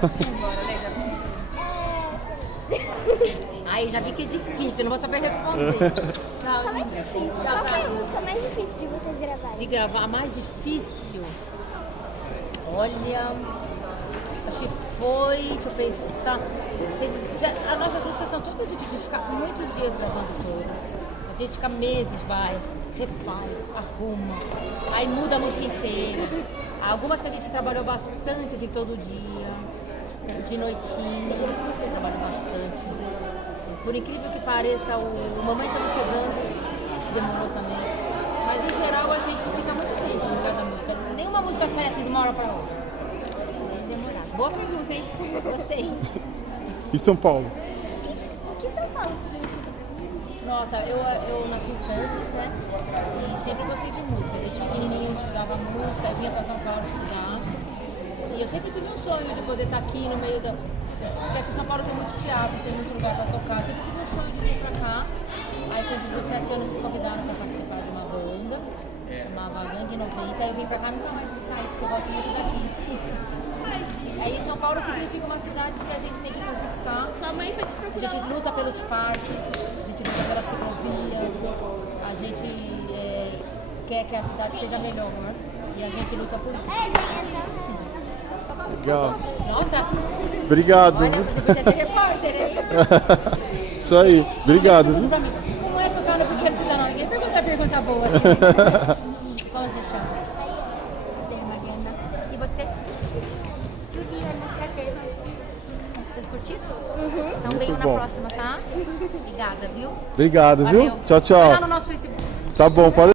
Bora, Leila. Aí já vi que é difícil, eu não vou saber responder. Tchau. Qual é difícil? Tchau, Qual foi a Gabi. música mais difícil de vocês gravarem? De gravar, a mais difícil? Olha, acho que foi, deixa eu pensar. As nossas músicas são todas difíceis, a gente fica muitos dias gravando todas. A gente fica meses, vai, refaz, arruma, aí muda a música inteira. Algumas que a gente trabalhou bastante, assim, todo dia, de noitinha, a gente trabalhou bastante. Por incrível que pareça, o momento estava chegando, demorou também. Mas em geral a gente fica muito tempo em cada música. Nenhuma música sai assim de uma hora para outra. É demorado. Boa pergunta, hein? Gostei. E São Paulo? O que São Paulo significa pra você? Nossa, eu nasci em Santos, né? E sempre gostei de música. Desde pequenininha eu estudava música, eu vinha para São Paulo estudar. E eu sempre tive um sonho de poder estar aqui no meio da... Porque aqui em São Paulo tem muito teatro, tem muito lugar para tocar. Sempre tive um sonho de vir para cá. Aí com 17 anos me convidaram para participar de uma banda, chamava Gangue 90. Aí eu vim para cá e nunca mais quis sair, porque eu gosto muito daqui. Aí São Paulo significa uma cidade que a gente tem que conquistar. Sua mãe foi te A procurar. gente luta pelos parques, a gente luta pelas ciclovias, a gente quer que a cidade seja melhor, né? E a gente luta por isso. Legal. Nossa, Obrigado. olha, você podia ser repórter, hein? Isso aí. Obrigado. Tudo Viu? pra mim. Como é tocar no Pequeno Cidadão? Ninguém pergunta boa assim. Como você chama? Prazer, Mariana. E você? Juliana, prazer. Vocês curtiram? Uhum. Então venham na bom. próxima, tá? Obrigada, viu? Obrigado, viu? Valeu. Tchau, Vai lá tchau. no nosso Facebook. Tá bom, pode